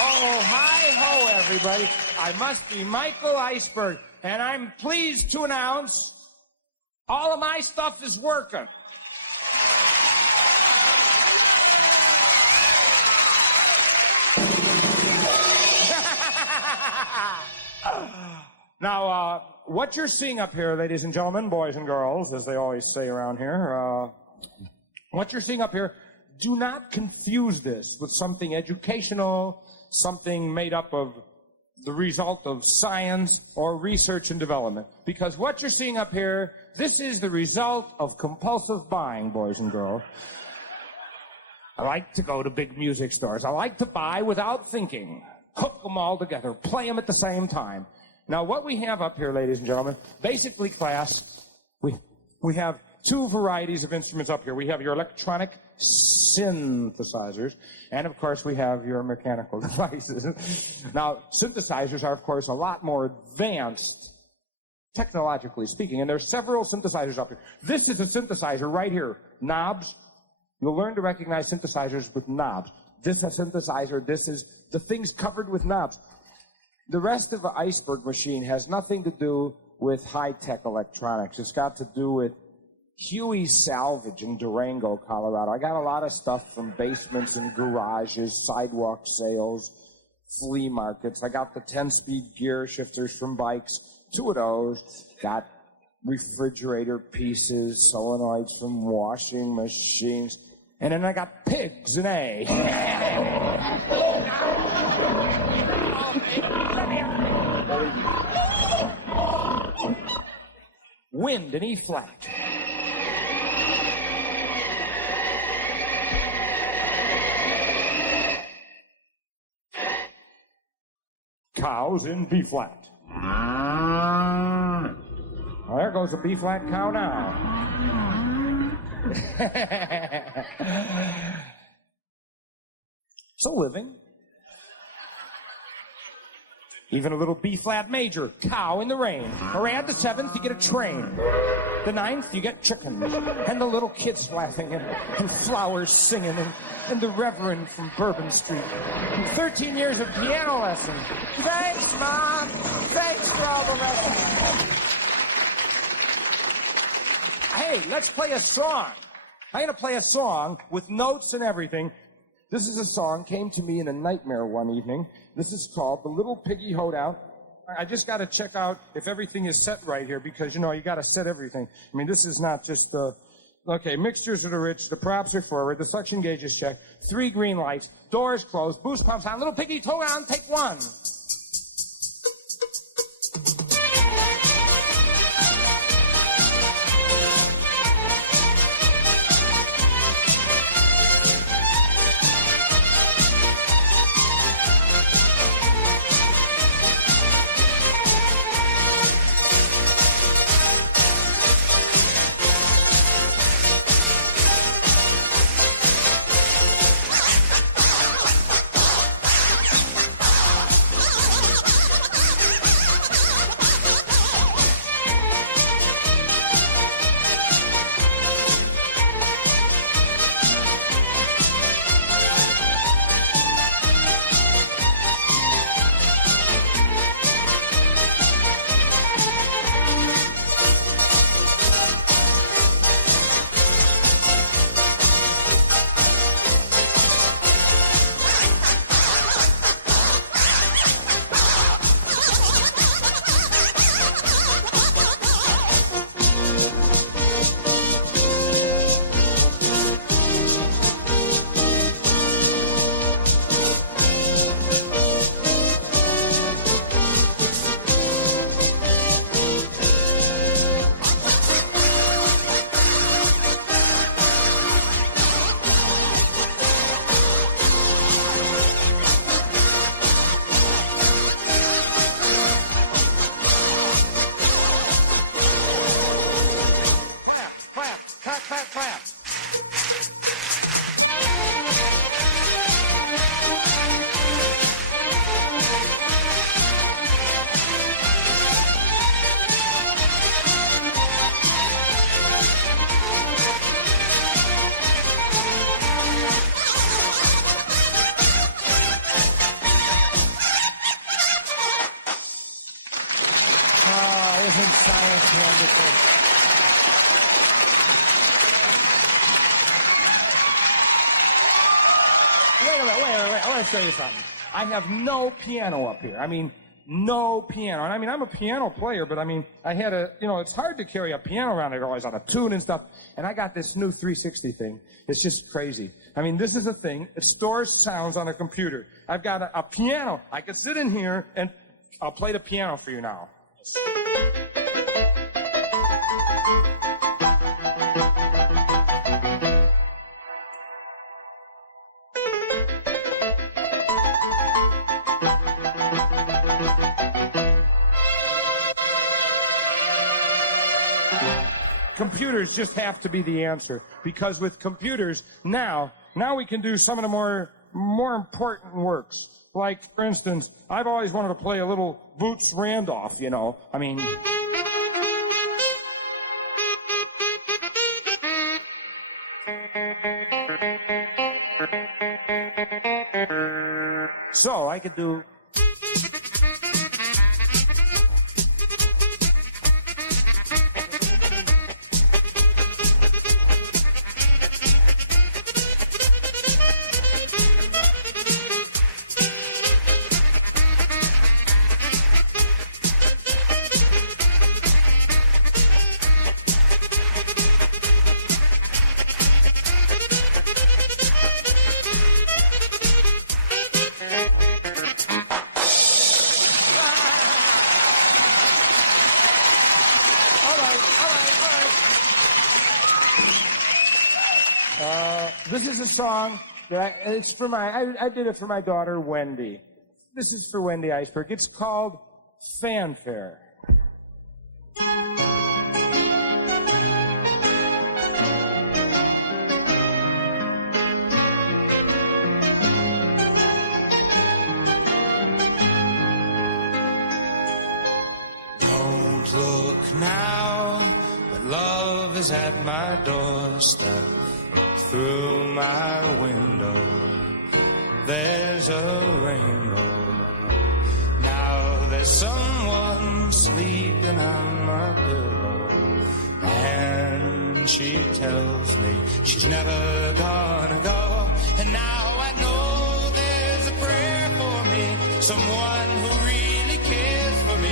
Oh, hi-ho, everybody. I must be Michael Iceberg, and I'm pleased to announce all of my stuff is working. Now, what you're seeing up here, ladies and gentlemen, boys and girls, as they always say around here, what you're seeing up here, do not confuse this with something educational, something made up of the result of science or research and development. Because what you're seeing up here, this is the result of compulsive buying, boys and girls. I like to go to big music stores. I like to buy without thinking. Hook them all together. Play them at the same time. Now, what we have up here, ladies and gentlemen, basically, class, we have two varieties of instruments up here. We have your electronic synthesizers, and, of course, we have your mechanical devices. Now, synthesizers are, of course, a lot more advanced, technologically speaking, and there's several synthesizers up here. This is a synthesizer right here. Knobs. You'll learn to recognize synthesizers with knobs. This is a synthesizer. This is the thing's covered with knobs. The rest of the Iceberg machine has nothing to do with high-tech electronics. It's got to do with Huey's Salvage in Durango, Colorado. I got a lot of stuff from basements and garages, sidewalk sales, flea markets. I got the 10-speed gear shifters from bikes, 2 of those. Got refrigerator pieces, solenoids from washing machines. And then I got pigs and eggs. Wind in E-flat. Cows in B-flat. Well, there goes a B-flat cow now. So living. Even a little B-flat major, cow in the rain. Or add the 7th, you get a train. The 9th, you get chickens. And the little kids laughing, and flowers singing, and the Reverend from Bourbon Street. And 13 years of piano lessons. Thanks, Mom. Thanks for all the lessons. Hey, let's play a song. I'm going to play a song with notes and everything. This is a song, came to me in a nightmare one evening. This is called The Little Piggy Hoedown. I just got to check out if everything is set right here because, you know, you got to set everything. I mean, this is not just the... Okay, mixtures are the rich, the props are forward, the suction gauge is checked, 3 green lights, doors closed, boost pumps on, little piggy toe on, take 1. Wait a minute. I want to show you something. I have no piano up here. I mean, no piano. And I mean, I'm a piano player, but I mean, I had a, you know, it's hard to carry a piano around. They're always on a tune and stuff. And I got this new 360 thing. It's just crazy. I mean, this is a thing. It stores sounds on a computer. I've got a piano. I can sit in here and I'll play the piano for you now. Computers just have to be the answer, because with computers now we can do some of the more important works. Like, for instance, I've always wanted to play a little Boots Randolph, you know. I mean, so I could do. This is a song that I did it for my daughter, Wendy. This is for Wendy Iceberg. It's called Fanfare. Don't look now, but love is at my doorstep. Through my window, there's a rainbow. Now there's someone sleeping on my pillow, and she tells me she's never gonna go. And now I know there's a prayer for me, someone who really cares for me.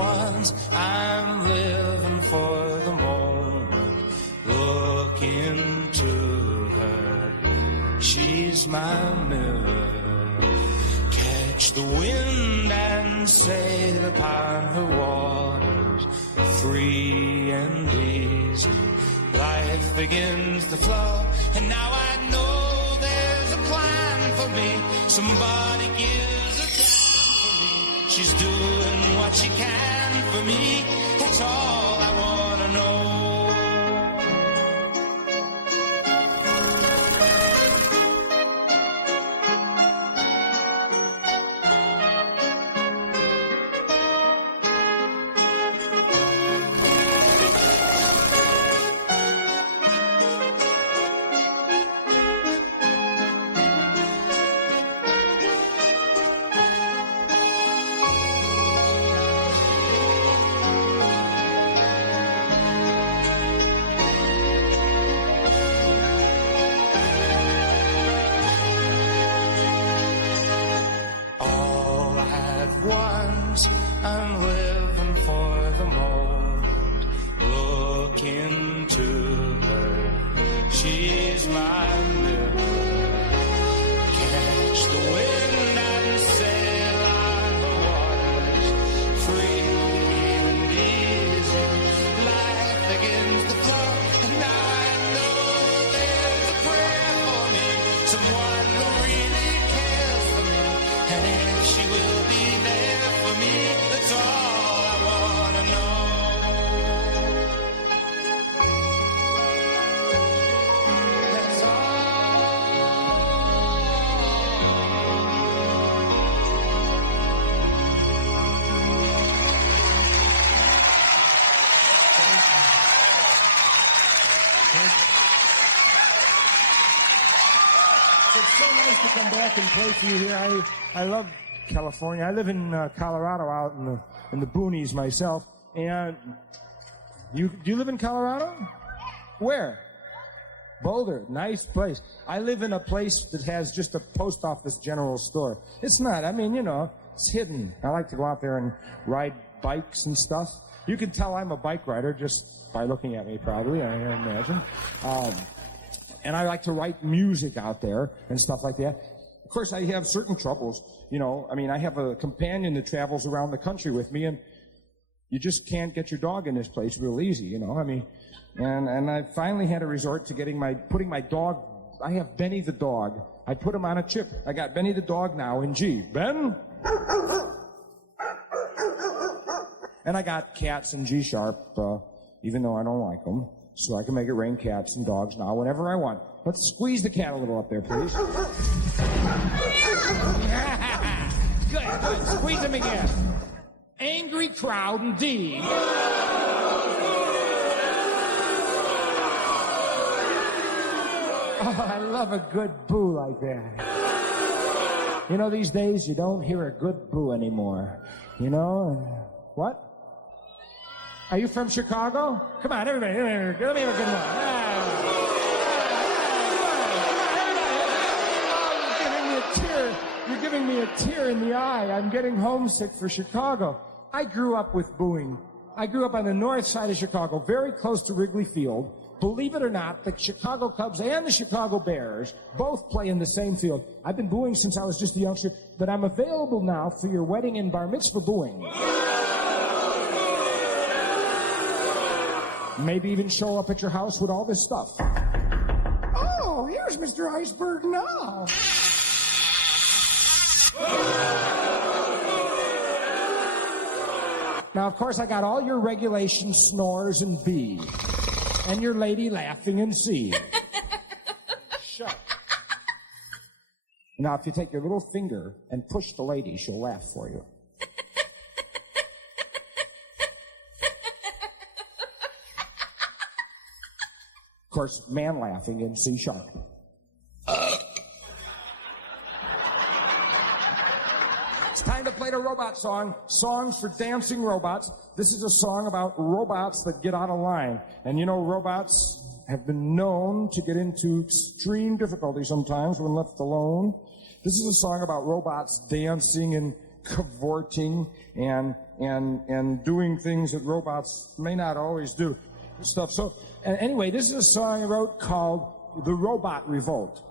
ones. I'm living for the moment. Look into her. She's my mirror. Catch the wind and sail upon her waters. Free and easy. Life begins to flow. And now I know there's a plan for me. Somebody gives a plan for me. She's doing what she can for me. That's all I want to know. I'm living for the moment. Look into her. She's my mirror. Catch the wind and sail on the waters. Free and easy. Life begins to flow. And now I know there's a prayer for me. Someone who really cares for me. And she will be there for me. That's all I want to know. That's all. It's so nice to come back and play for you here. I love California. I live in Colorado, out in the boonies myself. And do you live in Colorado? Where? Boulder. Nice place. I live in a place that has just a post office general store. It's not. I mean, you know, it's hidden. I like to go out there and ride bikes and stuff. You can tell I'm a bike rider just by looking at me, probably, I imagine. And I like to write music out there and stuff like that. Of course, I have certain troubles. You know, I mean, I have a companion that travels around the country with me, and you just can't get your dog in this place real easy, you know. I mean, and I finally had to resort to putting my dog. I have Benny the dog. I put him on a chip. I got Benny the dog now in G. Ben? And I got cats in G sharp, even though I don't like them. So I can make it rain cats and dogs now whenever I want. Let's squeeze the cat a little up there, please. Good. Squeeze him again. Angry crowd indeed. Oh, I love a good boo like that. You know, these days you don't hear a good boo anymore. You know? What? Are you from Chicago? Come on, everybody. Let me have a good one. You're giving me a tear in the eye. I'm getting homesick for Chicago. I grew up with booing. I grew up on the north side of Chicago, very close to Wrigley Field. Believe it or not, the Chicago Cubs and the Chicago Bears both play in the same field. I've been booing since I was just a youngster, but I'm available now for your wedding and bar mitzvah booing. Maybe even show up at your house with all this stuff. Oh, here's Mr. Iceberg now. Now, of course, I got all your regulation snores in B. And your lady laughing in C. Shut. Now, if you take your little finger and push the lady, she'll laugh for you. Of course, man laughing in C sharp. It's time to play the robot song. Songs for dancing robots. This is a song about robots that get out of line. And you know, robots have been known to get into extreme difficulty sometimes when left alone. This is a song about robots dancing in cavorting and doing things that robots may not always do. Stuff. So, anyway, this is a song I wrote called The Robot Revolt.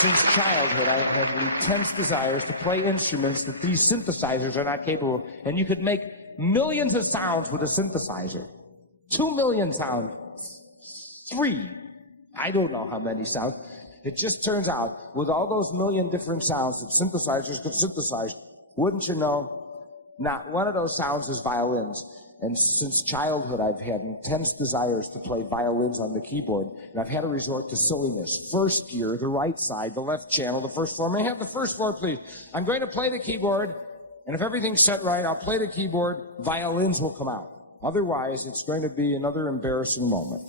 Since childhood, I've had intense desires to play instruments that these synthesizers are not capable of. And you could make millions of sounds with a synthesizer. 2 million sounds. 3. I don't know how many sounds. It just turns out, with all those million different sounds that synthesizers could synthesize, wouldn't you know, not one of those sounds is violins. And since childhood, I've had intense desires to play violins on the keyboard, and I've had to resort to silliness. First gear, the right side, the left channel, the first floor. May I have the first floor, please? I'm going to play the keyboard, and if everything's set right, I'll play the keyboard, violins will come out. Otherwise, it's going to be another embarrassing moment.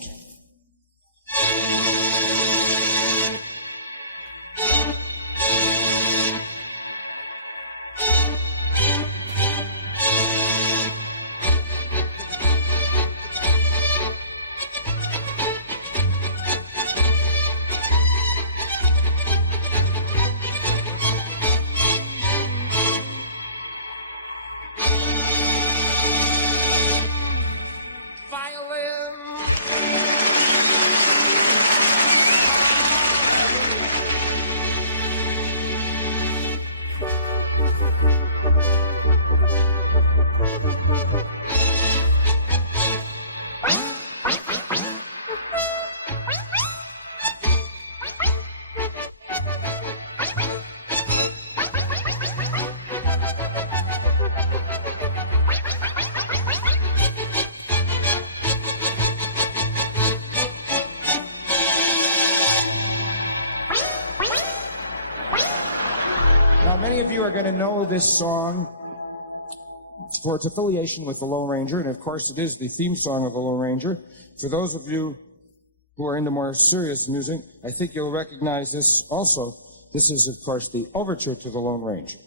Now, many of you are going to know this song for its affiliation with the Lone Ranger, and of course it is the theme song of the Lone Ranger. For those of you who are into more serious music, I think you'll recognize this also. This is, of course, the overture to the Lone Ranger.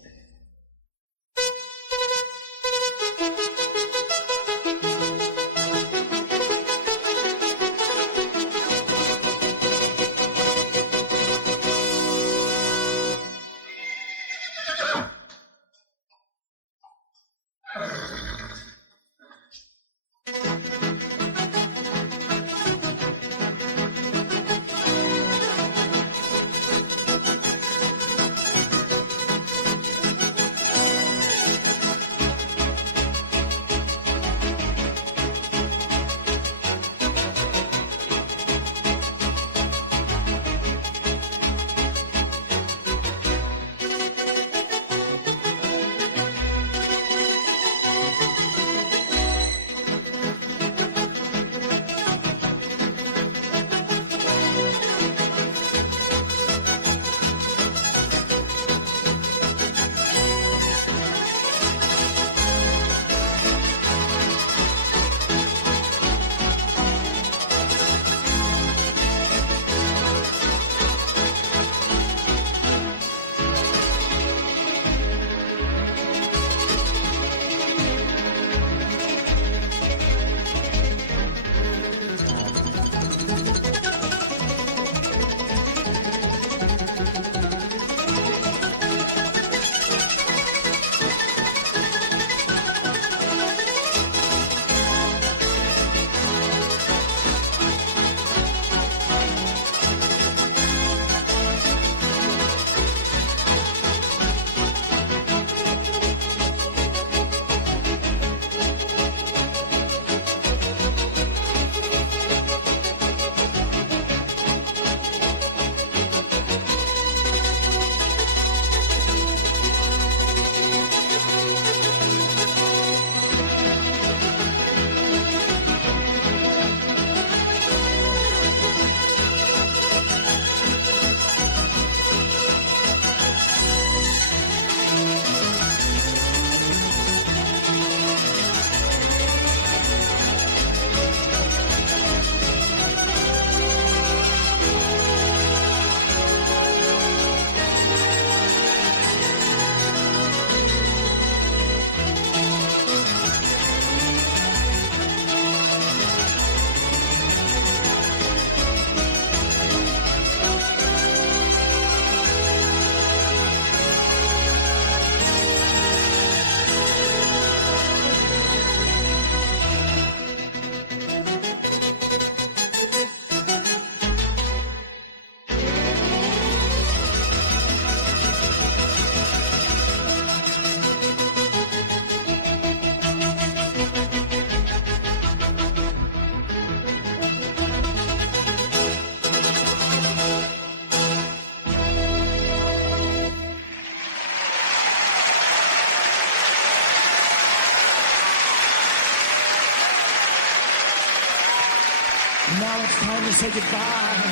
Now it's time to say goodbye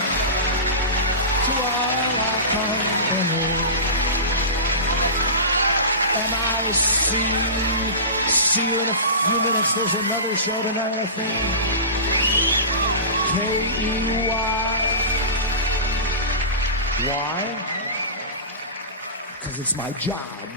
to all our company. And I see you in a few minutes. There's another show tonight, I think. K-E-Y. Why? Because it's my job.